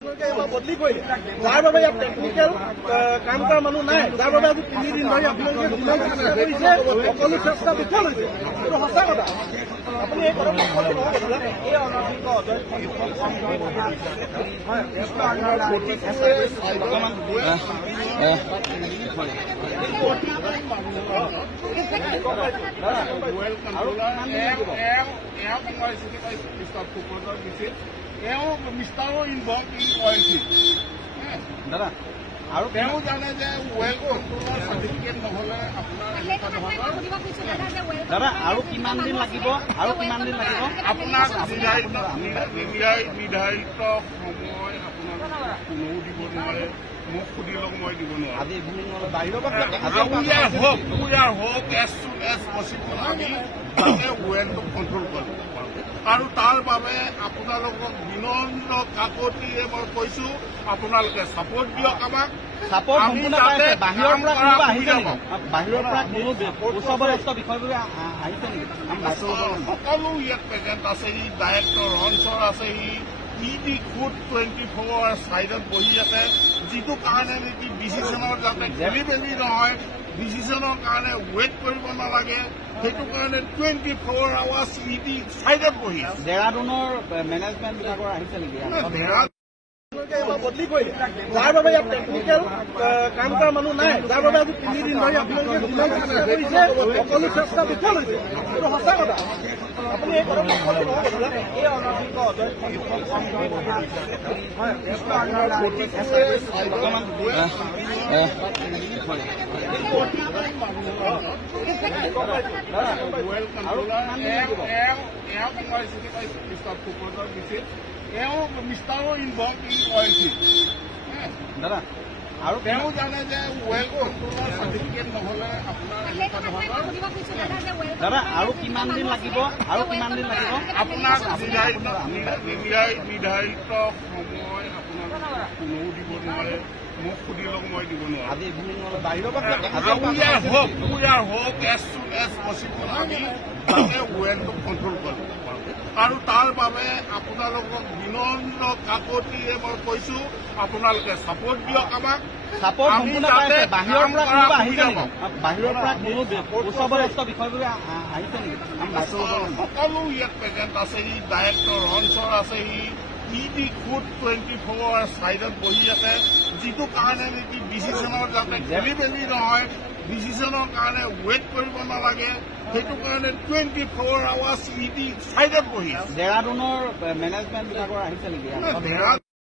বদলি কৰিলে যাৰ বাবে ইয়াত টেকনিকেল কাম কৰা মানুহ নাই, যাৰ বাবে আজি 3 দিন ধৰি আপোনালোকে যিমান চেষ্টা কৰিছে সকলো চেষ্টা বিফল হৈছে। এইটো সঁচা কথা। আপুনি এই মিষ্টাৰো ইনভলভ ইন অইল দাদা আৰু তেওঁ জানে যে ৱেল কণ্ট্ৰলৰ চাৰ্টিফিকেট নহলে আপোনাৰ দাদা আৰু কিমান দিন লাগিব আপোনাক নিৰ্ধাৰিত সময় আপোনাক কোনেও দিব নোৱাৰে। মোক সুধি লওক, মই দিব নোৱাৰো। আজি ইভিনিং বাহিৰৰ পৰা এজ চুন এজ পচিবল আমি ৱেলটো কণ্ট্ৰল কৰিব পাৰোঁ আৰু তাৰ বাবে আপোনালোকক বিনম্ৰ কাকতিৰে মই কৈছো, আপোনালোকে ছাপৰ্ট দিয়ক আমাক। বাহিৰৰ পৰা কোনো উচ্চপদস্থ বিষয়বোৰ আহিছে নেকি? সকলো ইয়াত প্ৰেজেণ্ট আছে। ই ডাইৰেক্টৰ অঞ্চল আছে, ই খুদ 24 চাইডত বহি আছে, যিটো কাৰণে নেকি ডিচিশ্যনৰ যাতে খেলি মেলি নহয়, ডিচিশ্যনৰ কাৰণে ৱেইট কৰিব নালাগে, সেইটো কাৰণে 24 আৱাৰ্ছ ই চাইডত বহি আছে। ডেৰাডুনৰ মেনেজমেণ্ট বিভাগৰ আহিছে নেকি? বদলি কৰিলে যাৰ বাবে ইয়াত টেকনিকেল কাম কৰা মানুহ নাই, যাৰ বাবে আজি 3 দিন ধৰি আপোনালোকে যিমান চেষ্টা কৰিছে সকলো চেষ্টা বিফল হৈছে। এইটো সঁচা কথা। আপুনি এই মিষ্টাৰো ইনভলভ ইন অইল দাদা আৰু তেওঁ জানে যে ৱেল কণ্ট্ৰলৰ চাৰ্টিফিকেট নহলে আপোনাৰ দাদা আৰু কিমান দিন লাগিব আপোনাক নিৰ্ধাৰিত সময় আপোনাক কোনেও দিব নোৱাৰে। মোক সুধি লওক, মই দিব নোৱাৰো। আজি ইভিনিং বাহিৰৰ পৰা এজ চুন এজ পচিবল আমি ৱেলটো কণ্ট্ৰল কৰিব পাৰোঁ আৰু তাৰ বাবে আপোনালোকক বিনম্ৰ কাকতিৰে মই কৈছো, আপোনালোকে ছাপৰ্ট দিয়ক আমাক। বাহিৰৰ পৰা কোনো উচ্চপদস্থ বিষয়বোৰ আহিছে নেকি? সকলো ইয়াত প্ৰেজেণ্ট আছে। ই ডাইৰেক্টৰ অঞ্চল আছে, ই খুদ 24 চাইডত বহি আছে, যিটো কাৰণে নেকি ডিচিশ্যনৰ যাতে খেলি মেলি নহয়, ডিচিশ্যনৰ কাৰণে ৱেইট কৰিব নালাগে, সেইটো কাৰণে 24 আৱাৰ্ছ ই চাইডত বহি আছে। ডেৰাডুনৰ মেনেজমেণ্ট বিভাগৰ আহিছে নেকি?